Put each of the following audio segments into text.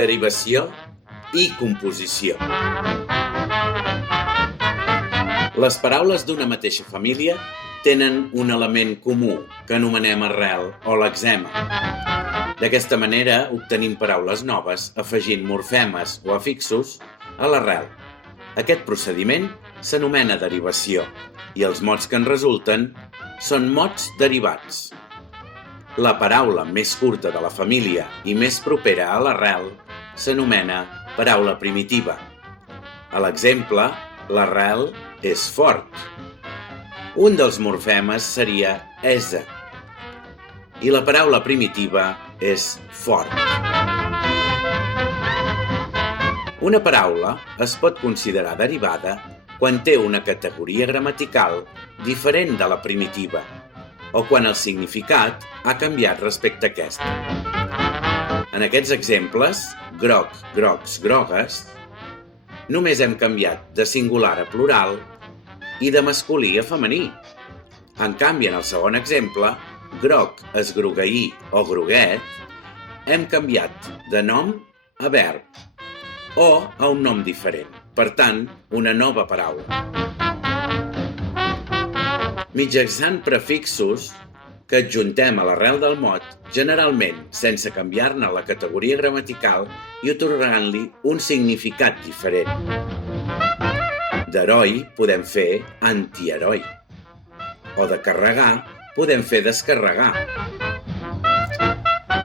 derivació i composició. Les paraules d'una mateixa família tenen un element comú que anomenem arrel o lexema. D'aquesta manera obtenim paraules noves afegint morfemes o afixos a l'arrel. Aquest procediment s'anomena derivació i els mots que en resulten són mots derivats. La paraula més curta de la família i més propera a l'arrel s'anomena paraula primitiva. A l'exemple, l'arrel és fort. Un dels morfemes seria esa i la paraula primitiva és fort. Una paraula es pot considerar derivada quan té una categoria gramatical diferent de la primitiva o quan el significat ha canviat respecte a aquesta. En aquests exemples, groc, grocs, grogues, només hem canviat de singular a plural i de masculí a femení. En canvi, en el segon exemple, groc, esgrogueir o groguet, hem canviat de nom a verb o a un nom diferent, per tant, una nova paraula. Mitjançant prefixos que adjuntem a l'arrel del mot, generalment sense canviar-ne la categoria gramatical i atorgant-li un significat diferent. D'heroi podem fer antiheroi, o de carregar podem fer descarregar.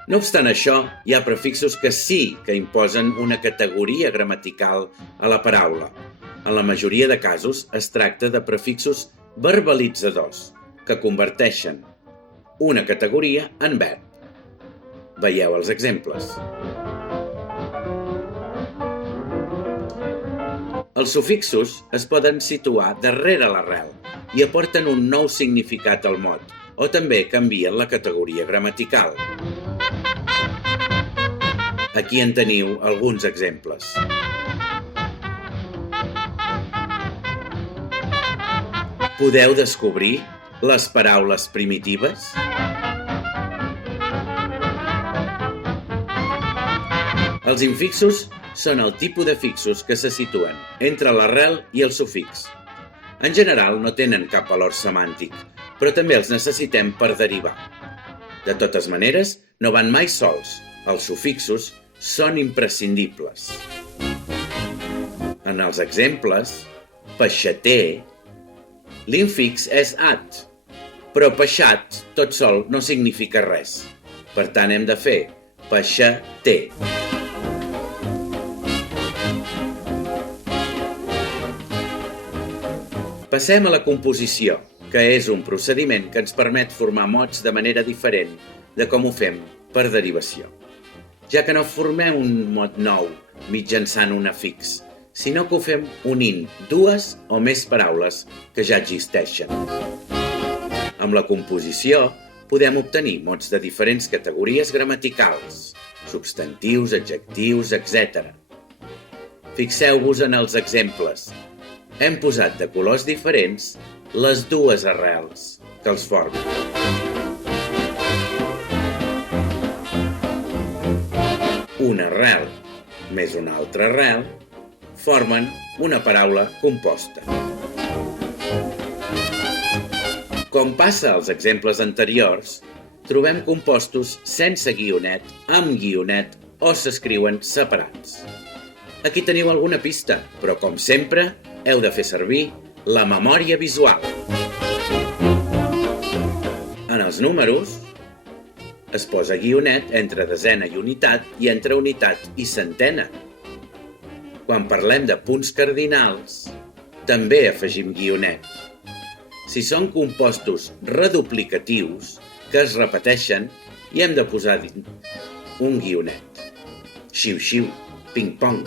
No obstant això, hi ha prefixos que sí que imposen una categoria gramatical a la paraula. En la majoria de casos es tracta de prefixos verbalitzadors que converteixen una categoria en verb. Veieu els exemples. Els sufixos es poden situar darrere l'arrel i aporten un nou significat al mot, o també canvien la categoria gramatical. Aquí en teniu alguns exemples. Podeu descobrir les paraules primitives? Els infixos són el tipus de fixos que se situen entre l'arrel i el sufix. En general no tenen cap valor semàntic, però també els necessitem per derivar. De totes maneres, no van mai sols. Els sufixos són imprescindibles. En els exemples, peixater, l'infix és at, però peixat tot sol no significa res. Per tant, hem de fer peixater. Passem a la composició, que és un procediment que ens permet formar mots de manera diferent de com ho fem per derivació, ja que no formem un mot nou mitjançant un afix, sinó que ho fem unint dues o més paraules que ja existeixen. Amb la composició podem obtenir mots de diferents categories gramaticals, substantius, adjectius, etc. Fixeu-vos en els exemples. Hem posat de colors diferents les dues arrels que els formen. Una arrel més una altra arrel formen una paraula composta. Com passa als exemples anteriors, trobem compostos sense guionet, amb guionet o s'escriuen separats. Aquí teniu alguna pista, però com sempre, heu de fer servir la memòria visual. En els números, es posa guionet entre desena i unitat i entre unitat i centena. Quan parlem de punts cardinals, també afegim guionet. Si són compostos reduplicatius, que es repeteixen, hi hem de posar un guionet. Xiu-xiu, ping-pong.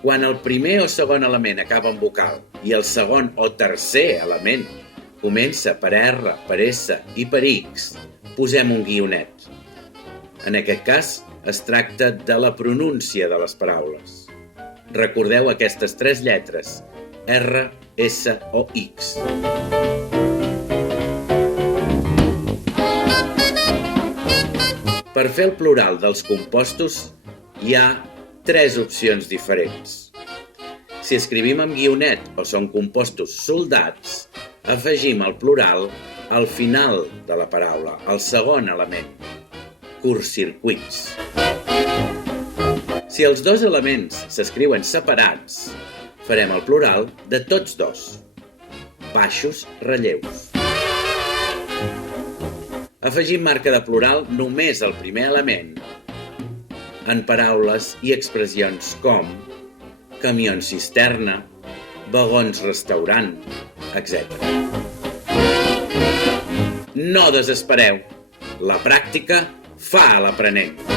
Quan el primer o segon element acaba en vocal i el segon o tercer element comença per R, per S i per X, posem un guionet. En aquest cas, es tracta de la pronúncia de les paraules. Recordeu aquestes tres lletres, R, S o X. Per fer el plural dels compostos hi ha 3 opcions diferents. Si escrivim amb guionet o són compostos soldats, afegim el plural al final de la paraula, el segon element, curtcircuits. Si els dos elements s'escriuen separats, farem el plural de tots dos, baixos relleus. Afegim marca de plural només al primer element en paraules i expressions com camions cisterna, vagons restaurant, etc. No desespereu, la pràctica fa a l'aprenent.